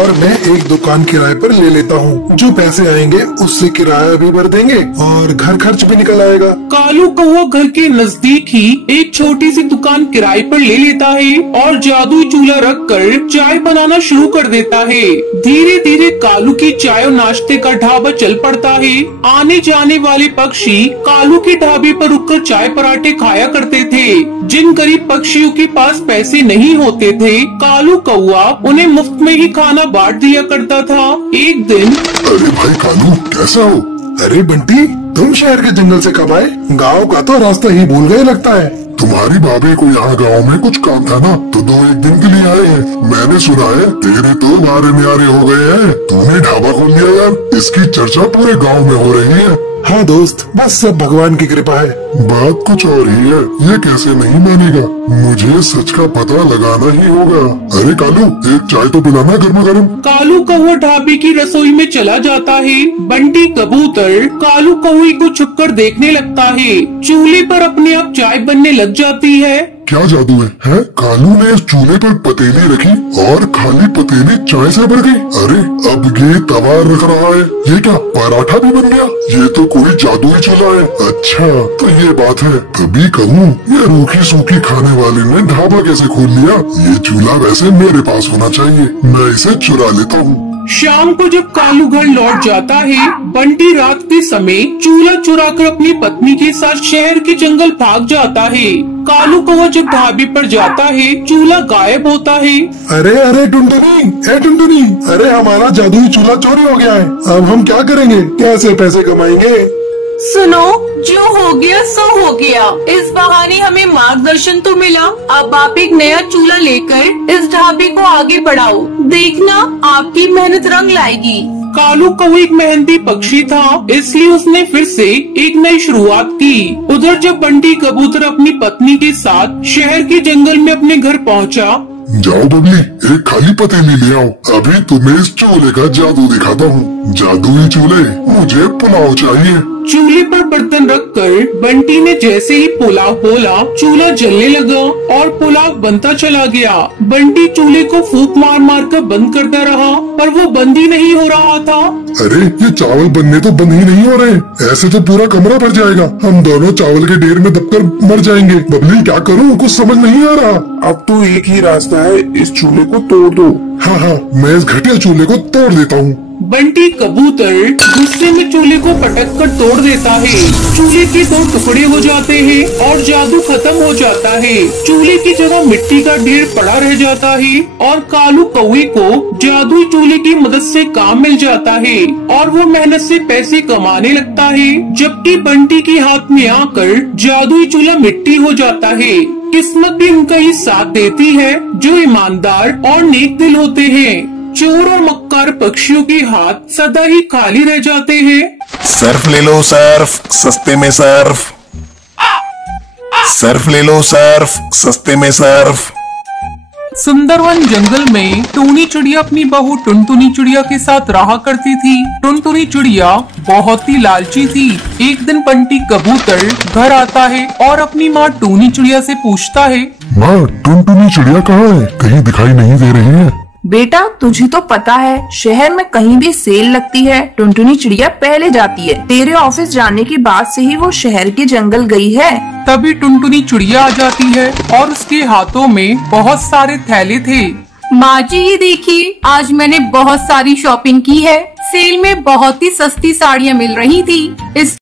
और मैं एक दुकान किराए पर ले लेता हूँ। जो पैसे आएंगे उससे किराया भी भर देंगे और घर खर्च भी निकल आएगा। कालू कौवा घर के नजदीक ही एक छोटी सी दुकान किराए पर ले लेता है और जादुई चूल्हा रख कर चाय बनाना शुरू कर देता है। धीरे धीरे कालू की चाय और नाश्ते का ढाबा चल पड़ता है। आने जाने वाले पक्षी कालू के ढाबे पर रुककर चाय पराठे खाया करते थे। जिन गरीब पक्षियों के पास पैसे नहीं होते थे, कालू कौवा उन्हें मुफ्त में ही खाना बांट दिया करता था। एक दिन, अरे भाई कालू, कैसा हो? अरे बंटी, तुम शहर के जंगल से कब आए? गाँव का तो रास्ता ही भूल गए लगता है। तुम्हारी भाभी को यहाँ गांव में कुछ काम था ना, तो 2-1 दिन के लिए आए हैं। मैंने सुना है तेरे तो नारे न्यारे हो गए हैं। तूने ढाबा खोल लिया यार, इसकी चर्चा पूरे गांव में हो रही है। हाँ दोस्त, बस सब भगवान की कृपा है। बात कुछ और ही है, ये कैसे नहीं मानेगा? मुझे सच का पता लगाना ही होगा। अरे कालू, एक चाय तो पिलाना गर्मा गर्म। कालू कौवा ढाबे की रसोई में चला जाता है। बंटी कबूतर कालू कौवे को छुपकर देखने लगता है। चूल्हे पर अपने आप चाय बनने लग जाती है। क्या जादू है? कालू ने इस चूल्हे पर पतीली रखी और खाली पतीली चाय से भर गई। अरे अब ये तवा रख रहा है, ये क्या पराठा भी बन गया? ये तो कोई जादुई चूल्हा है। अच्छा तो ये बात है, तभी कहूँ ये रूखी सूखी खाने वाले ने ढाबा कैसे खोल लिया? ये चूल्हा वैसे मेरे पास होना चाहिए, मैं इसे चुरा लेता हूँ। शाम को जब कालू घर लौट जाता है, बंटी रात के समय चूल्हा चुराकर अपनी पत्नी के साथ शहर के जंगल भाग जाता है। कालू कौवा जब ढाबे पर जाता है, चूल्हा गायब होता है। अरे अरे टुनटुनी, टुनटुनी, अरे हमारा जादुई चूल्हा चोरी हो गया है। अब हम क्या करेंगे? कैसे पैसे कमाएंगे? सुनो, जो हो गया सो हो गया। इस बहाने हमें मार्गदर्शन तो मिला। अब आप एक नया चूल्हा लेकर इस ढाबे को आगे बढ़ाओ, देखना आपकी मेहनत रंग लाएगी। कालू कौवा एक मेहनती पक्षी था, इसलिए उसने फिर से एक नई शुरुआत की। उधर जब बंटी कबूतर अपनी पत्नी के साथ शहर के जंगल में अपने घर पहुंचा। जाओ बबली, एक खाली पतीली ले आओ, अभी तुम्हें इस चूल्हे का जादू दिखाता हूँ। जादुई चूल्हे, मुझे पुलाव चाहिए। चूल्हे पर बर्तन रखकर बंटी ने जैसे ही पुलाव बोला, चूल्हा जलने लगा और पुलाव बनता चला गया। बंटी चूल्हे को फूंक मार मार कर बंद करता रहा, पर वो बंद ही नहीं हो रहा था। अरे ये चावल बनने तो बंद ही नहीं हो रहे, ऐसे तो पूरा कमरा भर जाएगा। हम दोनों चावल के ढेर में दबकर मर जाएंगे। बबली क्या करूँ, कुछ समझ नहीं आ रहा। अब तो एक ही रास्ता है, इस चूल्हे को तोड़ दो। हाँ, मैं इस घटिया चूल्हे को तोड़ देता हूँ। बंटी कबूतर गुस्से में चूल्हे को पटक कर तोड़ देता है। चूल्हे के 2 टुकड़े हो जाते हैं और जादू खत्म हो जाता है। चूल्हे की जगह मिट्टी का ढेर पड़ा रह जाता है और कालू कौवे को जादुई चूल्हे की मदद से काम मिल जाता है और वो मेहनत से पैसे कमाने लगता है। जबकि बंटी के हाथ में आकर जादुई चूल्हा मिट्टी हो जाता है। किस्मत भी उनका ही साथ देती है, जो ईमानदार और नेक दिल होते हैं। चोर और मक्कार पक्षियों के हाथ सदा ही खाली रह जाते हैं। सर्फ ले लो सर्फ, सस्ते में सर्फ। सर्फ ले लो सर्फ, सस्ते में सर्फ। सुंदरवन जंगल में टूनी चिड़िया अपनी बहू टुनटुनी चिड़िया के साथ रहा करती थी। टुनटुनी चिड़िया बहुत ही लालची थी। एक दिन बंटी कबूतर घर आता है और अपनी माँ टूनी चिड़िया से पूछता है, माँ टुनटुनी चिड़िया कहाँ है? कहीं दिखाई नहीं दे रही है। बेटा तुझे तो पता है, शहर में कहीं भी सेल लगती है, टुनटुनी चिड़िया पहले जाती है। तेरे ऑफिस जाने के बाद से ही वो शहर के जंगल गई है। तभी टुनटुनी चिड़िया आ जाती है और उसके हाथों में बहुत सारे थैले थे। माँ जी ये देखिए, आज मैंने बहुत सारी शॉपिंग की है। सेल में बहुत ही सस्ती साड़ियाँ मिल रही थी। इस